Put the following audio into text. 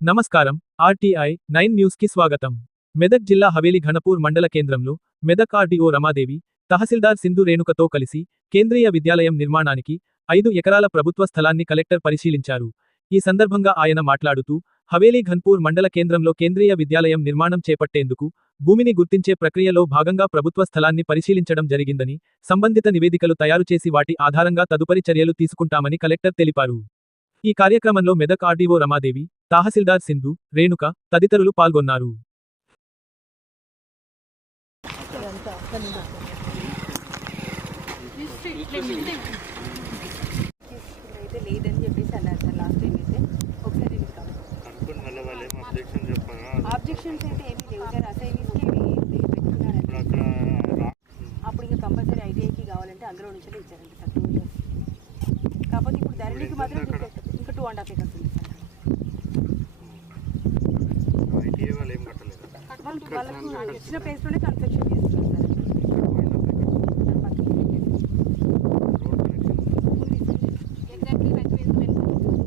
నమస్కారం. RTI nine న్యూస్కి స్వాగతం. మెదక్ జిల్లా హవేలి ఘనపూర్ మండల కేంద్రంలో మెదక్ ఆర్డీఓ రమాదేవి తహసీల్దార్ సింధు రేణుకతో కలిసి కేంద్రీయ విద్యాలయం నిర్మాణానికి ఐదు ఎకరాల ప్రభుత్వ స్థలాన్ని కలెక్టర్ పరిశీలించారు. ఈ సందర్భంగా ఆయన మాట్లాడుతూ హవేలీ ఘన్పూర్ మండల కేంద్రంలో కేంద్రీయ విద్యాలయం నిర్మాణం చేపట్టేందుకు భూమిని గుర్తించే ప్రక్రియలో భాగంగా ప్రభుత్వ స్థలాన్ని పరిశీలించడం జరిగిందని సంబంధిత నివేదికలు తయారు చేసి వాటి ఆధారంగా తదుపరి చర్యలు తీసుకుంటామని కలెక్టర్ తెలిపారు. ఈ కార్యక్రమంలో మెదక్ ఆర్డీఓ రమాదేవి తహసీల్దార్ సింధు రేణుక తదితరులు పాల్గొన్నారు. అయితే లేదని చెప్పేసి అన్నారు సార్ లాస్ట్ టైం అయితే ఒకసారి ఆబ్జెక్షన్స్ అయితే ఏమీ లేవు. సార్ అప్పుడు ఇంకా కంపల్సరీ ఐటీఐకి కావాలంటే అందులో నుంచి ఇచ్చారండి సార్ టూ ఇయర్స్ కాకపోతే ఇప్పుడు ధరణికి మాత్రం ఇంకా- టూ అండ్ హాఫ్ ఎకర్స్ వాళ్ళకి వాళ్ళకు నచ్చిన ప్లేస్లోనే కన్స్ట్రక్షన్ చేస్తున్నాం సార్ ఎగ్జాక్ట్లీ